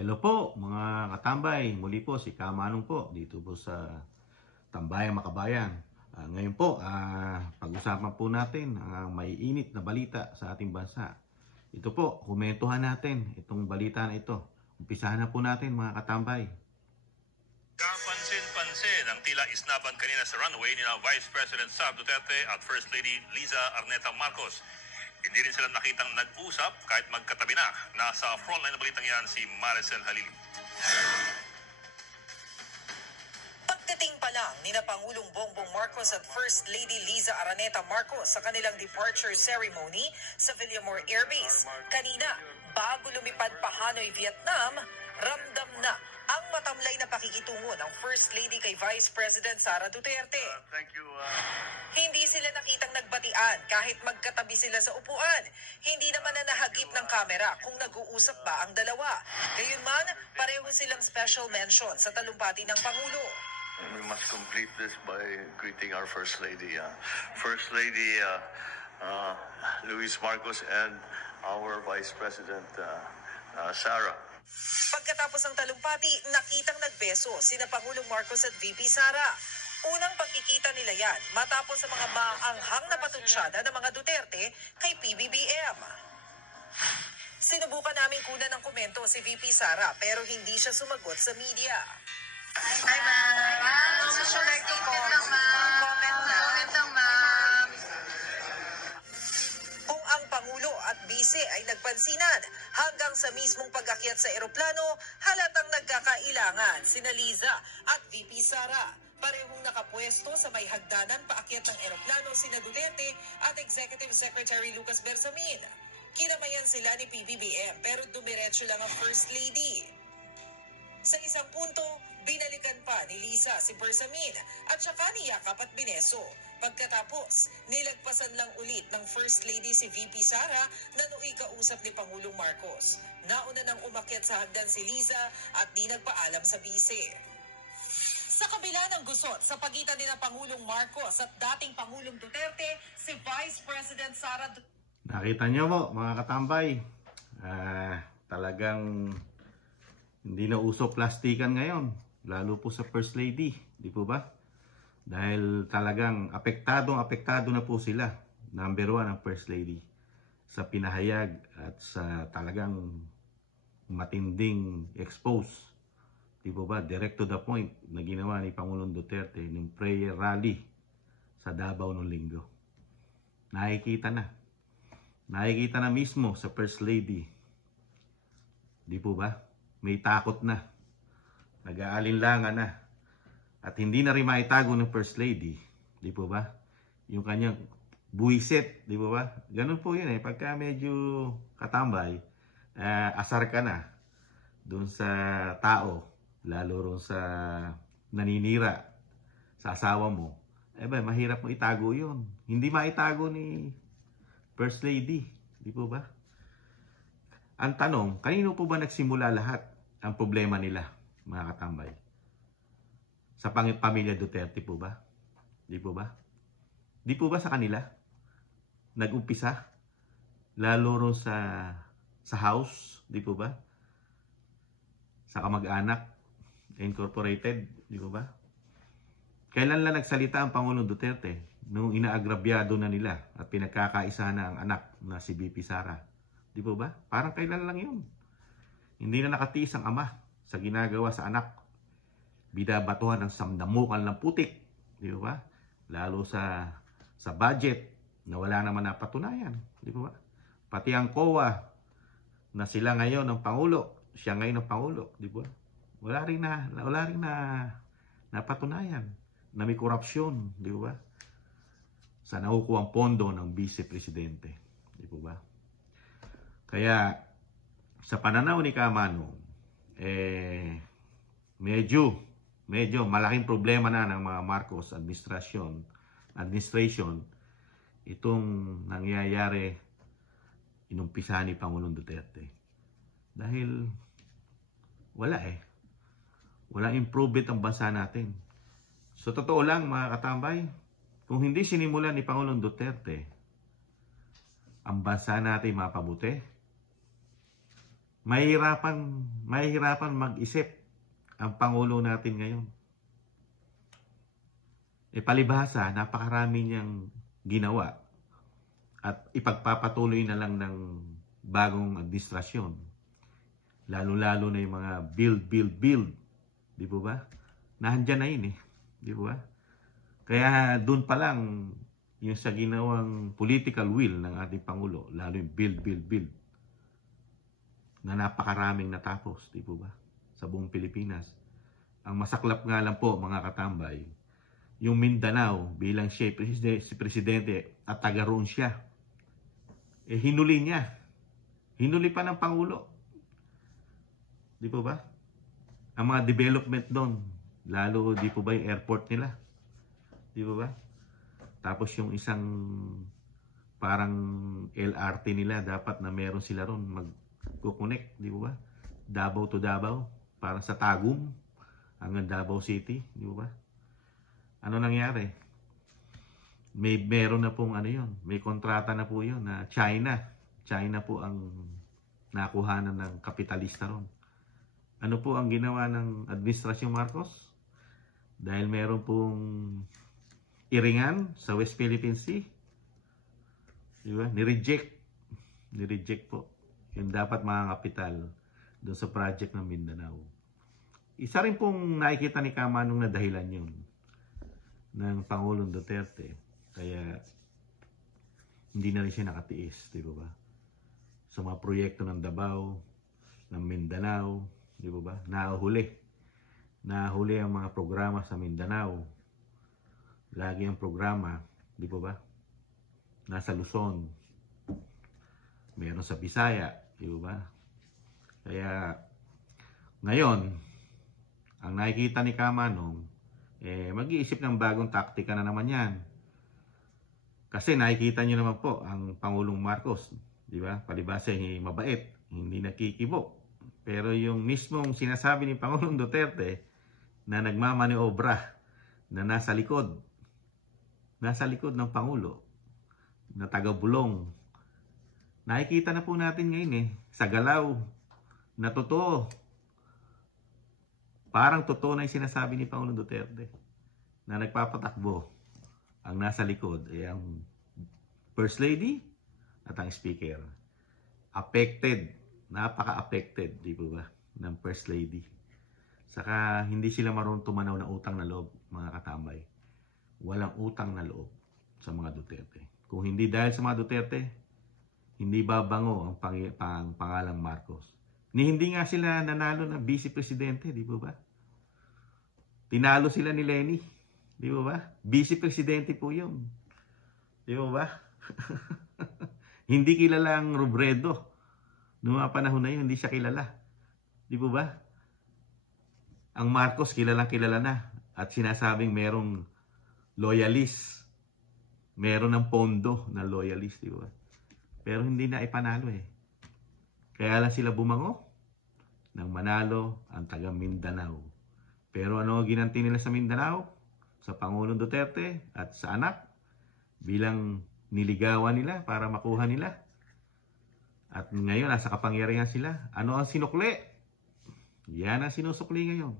Hello po mga katambay, muli po si Kamanong po dito po sa Tambayang Makabayan. Ngayon po, pag-usapan po natin ang maiinit na balita sa ating bansa. Ito po, komentuhan natin itong balita na ito. Umpisahan na po natin mga katambay. Kapansin-pansin ang tila isnaban kanina sa runway ni Vice President Sara Duterte at First Lady Liza Araneta Marcos. Hindi rin sila nakitang nag-usap kahit magkatabi na. Nasa frontline na balitang yan si Maricel Halili. Pagdating pa lang ni Pangulong Bongbong Marcos at First Lady Liza Araneta Marcos sa kanilang departure ceremony sa Villamor Air Base. Kanina, bago lumipad pa Hanoi, Vietnam, ramdam na ang matamlay na pakikitungo ng First Lady kay Vice President Sara Duterte. Thank you. Hindi sila nakitang nagbatian kahit magkatabi sila sa upuan. Hindi naman na nahagip ng kamera kung nag-uusap ba ang dalawa. Gayunman, pareho silang special mention sa talumpati ng Pangulo. We must complete this by greeting our First Lady. First Lady Luis Marcos and our Vice President Sara. Pagkatapos ng talumpati, nakitang nagbeso sina Pangulong Marcos at VP Sara. Unang pagkikita nila yan matapos sa mga maanghang na patutsyada ng mga Duterte kay PBBM. Sinubukan namin kunan ng komento si VP Sara pero hindi siya sumagot sa media. Hi, ma'am. Would you like to comment lang, ma'am? Kung ang Pangulo at Bise ay nagpansinan, hanggang sa mismong pag-akyat sa eroplano, halatang nagkakailangan sina Liza at VP Sara. Parehong nakapwesto sa may hagdanan paakyat ng eroplano sina Duterte at Executive Secretary Lucas Bersamin. Kinamayan sila ni PBBM pero dumiretso lang ang First Lady. Sa isang punto, binalikan pa ni Liza si Bersamin at saka niyakap at bineso. Pagkatapos, nilagpasan lang ulit ng First Lady si VP Sara na nooy kausap ni Pangulong Marcos. Nauna nang umakyat sa hagdan si Liza at di nagpaalam sa bise. Sa kabila ng gusot sa pagitan ni Pangulong Marcos at dating Pangulong Duterte, si Vice President Sara Nakita niyo po mga katambay, talagang hindi na uso plastikan ngayon, lalo po sa First Lady, di po ba? Dahil talagang apektado na po sila, number one ang First Lady, sa pinahayag at sa talagang matinding expose, di po ba? Direct to the point na ginawa ni Pangulong Duterte ng prayer rally sa Davao noong linggo. Nakikita na mismo sa First Lady, di po ba? May takot na, nag-aalinlangan na, at hindi na rin maitago ng First Lady, di po ba? Yung kanyang buwisit, di po ba? Ganun po yun pagka medyo katambay, asar ka na dun sa tao, lalo rin sa naninira sa asawa mo, mahirap mo itago yun. Hindi maitago ni First Lady, di po ba? Ang tanong, kanino po ba nagsimula lahat ang problema nila, mga katambay? Sa pamilya Duterte po ba? Di po ba? Di po ba sa kanila nag-umpisa? Lalo rin sa house, di po ba? Sa kamag-anak, incorporated, di po ba? Kailan lang nagsalita ang Pangulong Duterte? Nung inaagrabyado na nila at pinagkakaisa na ang anak na si VP Sara. Di po ba? Parang kailan lang yun. Hindi na nakatiis ang ama sa ginagawa sa anak. Bidabatuhan ng samdamukan ng putik. Di ba? Lalo sa budget na wala naman napatunayan. Di ba? Pati ang COA na sila ngayon ng Pangulo, siya ngayon ng Pangulo, di ba? Wala rin na napatunayan na may korupsyon, di ba? Sa nakukuhang pondo ng Vice Presidente. Di ba? Kaya sa pananaw ni Kamanong, medyo malaking problema na ng mga Marcos administration itong nangyayari inumpisa ni Pangulong Duterte. Dahil walang improvement ang bansa natin. So totoo lang mga katambay, kung hindi sinimulan ni Pangulong Duterte ang bansa natin mapabuti, mahihirapan mag-isip ang Pangulo natin ngayon. Palibhasa, napakarami niyang ginawa at ipagpapatuloy na lang ng bagong administrasyon. Lalo-lalo na yung mga build. Di po ba? Nandiyan na yun eh. Di po ba? Kaya doon pa lang yung sa ginawang political will ng ating Pangulo, lalo yung build, na napakaraming natapos, di po ba? Sa buong Pilipinas. Ang masaklap nga lang po, mga katambay, yung Mindanao bilang siya si presidente at taga roon siya, hinuli niya. Hinuli pa ng Pangulo. Di po ba? Ang mga development doon, lalo di po ba yung airport nila? Di po ba? Tapos yung isang parang LRT nila, dapat na meron sila ron mag-connect, di po ba? Davao to Davao, para sa Tagum hanggang Davao City, di po ba? Ano nangyari? Meron na pong ano yun, may kontrata na po yun na China po ang nakuhanan ng kapitalista ron. Ano po ang ginawa ng Administrasyon Marcos? Dahil meron pong iringan sa West Philippine Sea, diba? Ni-reject po yung dapat mga kapital doon sa project ng Mindanao. Isa rin pong nakikita ni Kamanong na dahilan yun ng Pangulong Duterte. Kaya hindi na rin siya nakatiis, di ba? Sa mga proyekto ng Davao, ng Mindanao, di ba? Nahuli ang mga programa sa Mindanao. Lagi ang programa, di ba? Nasa Luzon. Meron sa Bisaya, di ba? Kaya ngayon, ang nakikita ni Kamanong, mag-iisip ng bagong taktika na naman yan. Kasi nakikita nyo naman po ang Pangulong Marcos, di ba? Palibhasa mabait, hindi nakikibo. Pero yung mismong sinasabi ni Pangulong Duterte na nagmamaniobra, na nasa likod ng Pangulo, na taga-bulong, nakikita na po natin ngayon sa galaw na totoo. Parang totoo na yung sinasabi ni Pangulong Duterte na nagpapatakbo. Ang nasa likod ay ang First Lady at ang Speaker. Affected, napaka-affected, di ba, ng First Lady. Saka hindi sila marunong tumanaw ng utang na loob, mga katambay. Walang utang na loob sa mga Duterte. Kung hindi dahil sa mga Duterte, hindi babango ang pangalang Marcos. Hindi nga sila nanalo ng vice presidente, di ba? Tinalo sila ni Lenny, di ba? Vice presidente po yun. Di ba? Hindi kilala ang Robredo. Noong mga panahon na yun, hindi siya kilala. Di ba? Ang Marcos kilalang kilala na. At sinasabing merong loyalist. Meron ng pondo na loyalist, di ba? Pero hindi na ipanalo Kaya lang sila bumango nang manalo ang taga Mindanao. Pero ano ginanti nila sa Mindanao? Sa Pangulong Duterte at sa anak bilang niligawan nila para makuha nila. At ngayon nasa kapangyarihan sila. Ano ang sinukli? Yan ang sinusukli ngayon.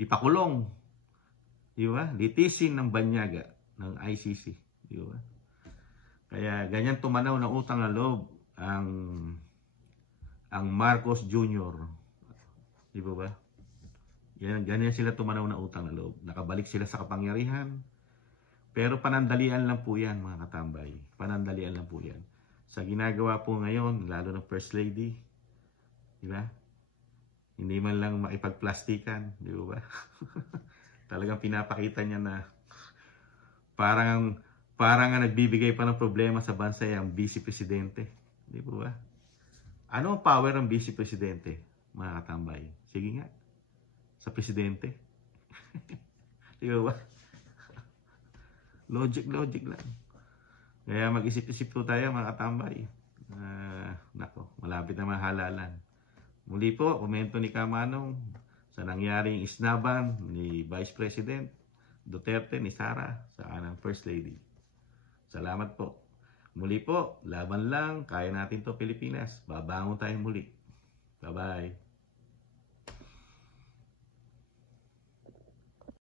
Ipakulong. Di ba? Litisin ng banyaga ng ICC. Di ba? Kaya ganyan tumanaw ng utang na loob ang Marcos Jr. Di ba? Ganyan sila tumanaw ng utang na loob. Nakabalik sila sa kapangyarihan. Pero panandalian lang po yan, mga katambay. Panandalian lang po yan. Sa ginagawa po ngayon, lalo ng First Lady, di ba? Hindi man lang makipagplastikan, di ba? Talagang pinapakita niya na parang nagbibigay pa ng problema sa bansa ang Vice Presidente. Di ba? Ano ang power ng Vice Presidente, mga katambay? Sige nga, sa Presidente. Di ba? Logic lang. Kaya mag-isip-isip po tayo, mga katambay. Nako, malapit na mahalalan. Muli po, komento ni Kamanong sa nangyaring isnaban ni Vice President Duterte ni Sara sa anang First Lady. Salamat po. Muli po, laban lang, kaya natin to Pilipinas. Babangon tayo muli. Bye-bye.